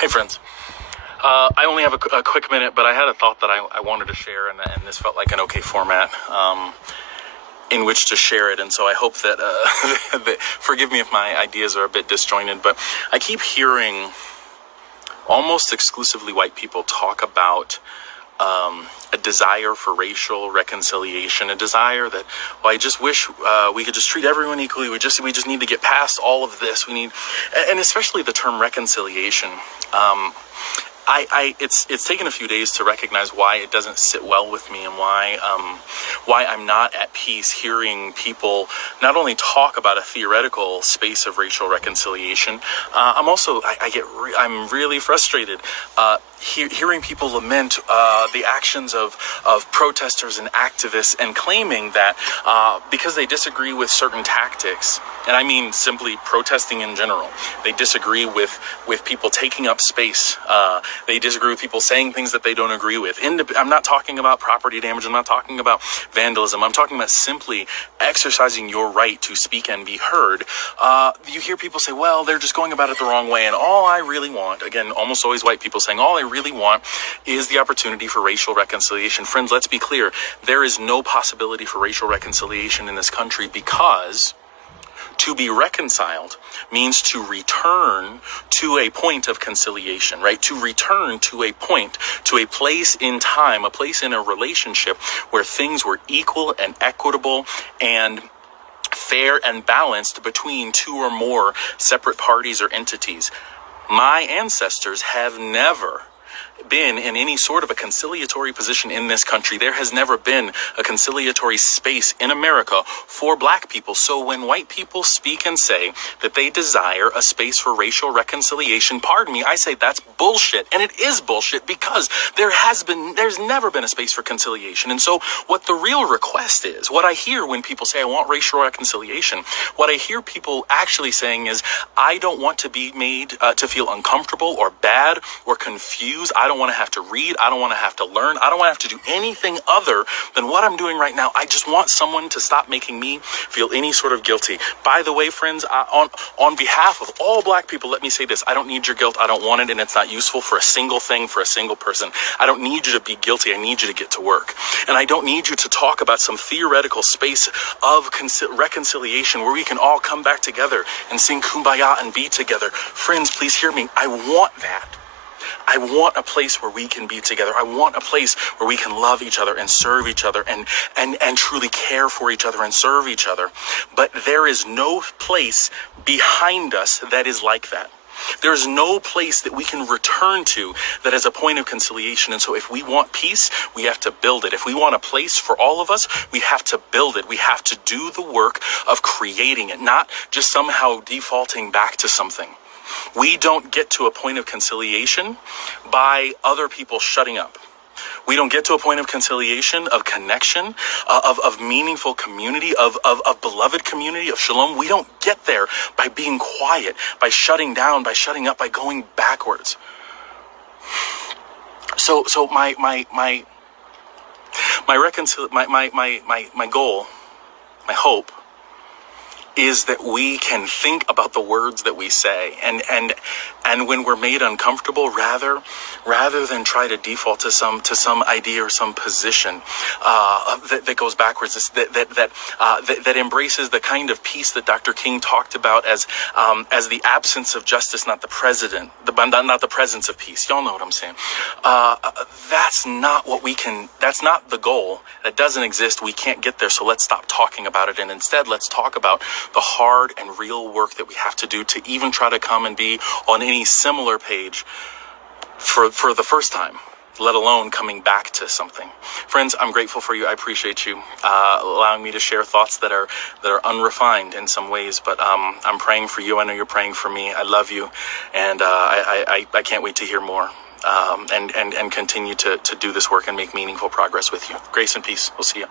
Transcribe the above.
Hey friends, I only have a quick minute, but I had a thought that I wanted to share, and this felt like an okay format in which to share it. And so I hope that, forgive me if my ideas are a bit disjointed, but I keep hearing almost exclusively white people talk about a desire for racial reconciliation, a desire that, well, I just wish we could just treat everyone equally. We just need to get past all of this. We need, and especially the term reconciliation. It's taken a few days to recognize why it doesn't sit well with me, and why I'm not at peace hearing people not only talk about a theoretical space of racial reconciliation. I'm really frustrated hearing people lament the actions of protesters and activists, and claiming that because they disagree with certain tactics, and I mean simply protesting in general, they disagree with people taking up space. They disagree with people saying things that they don't agree with. I'm not talking about property damage. I'm not talking about vandalism. I'm talking about simply exercising your right to speak and be heard. You hear people say, well, they're just going about it the wrong way. And all I really want, again, almost always white people saying, all I really want is the opportunity for racial reconciliation. Friends, let's be clear. There is no possibility for racial reconciliation in this country, because to be reconciled means to return to a point of conciliation, right? To return to a point, to a place in time, a place in a relationship where things were equal and equitable and fair and balanced between two or more separate parties or entities. My ancestors have never been in any sort of a conciliatory position in this country. There has never been a conciliatory space in America for black people. So when white people speak and say that they desire a space for racial reconciliation, pardon me, I say that's bullshit. And it is bullshit, because there's never been a space for conciliation. And so what the real request is, what I hear when people say I want racial reconciliation, what I hear people actually saying is, I don't want to be made to feel uncomfortable or bad or confused. I don't want to have to read. I don't want to have to learn. I don't want to have to do anything other than what I'm doing right now. I just want someone to stop making me feel any sort of guilty. By the way, friends, on behalf of all black people, let me say this. I don't need your guilt. I don't want it, and it's not useful for a single thing, for a single person. I don't need you to be guilty. I need you to get to work. And I don't need you to talk about some theoretical space of reconciliation where we can all come back together and sing Kumbaya and be together. Friends, please hear me. I want that. I want a place where we can be together. I want a place where we can love each other and serve each other and truly care for each other and serve each other. But there is no place behind us that is like that. There is no place that we can return to that is a point of conciliation. And so if we want peace, we have to build it. If we want a place for all of us, we have to build it. We have to do the work of creating it, not just somehow defaulting back to something. We don't get to a point of conciliation by other people shutting up. We don't get to a point of conciliation, of connection, of meaningful community, of beloved community, of shalom. We don't get there by being quiet, by shutting down, by shutting up, by going backwards. So my goal, my hope, is that we can think about the words that we say, and when we're made uncomfortable, rather than try to default to some idea or some position that goes backwards, that embraces the kind of peace that Dr. King talked about as the absence of justice, not the not the presence of peace. Y'all know what I'm saying. That's not what we can. That's not the goal. That doesn't exist. We can't get there. So let's stop talking about it, and instead let's talk about the hard and real work that we have to do to even try to come and be on any similar page for the first time, let alone coming back to something. Friends, I'm grateful for you. I appreciate you allowing me to share thoughts that are unrefined in some ways, but I'm praying for you. I know you're praying for me. I love you, and I can't wait to hear more and continue to do this work and make meaningful progress with you. Grace and peace. We'll see you.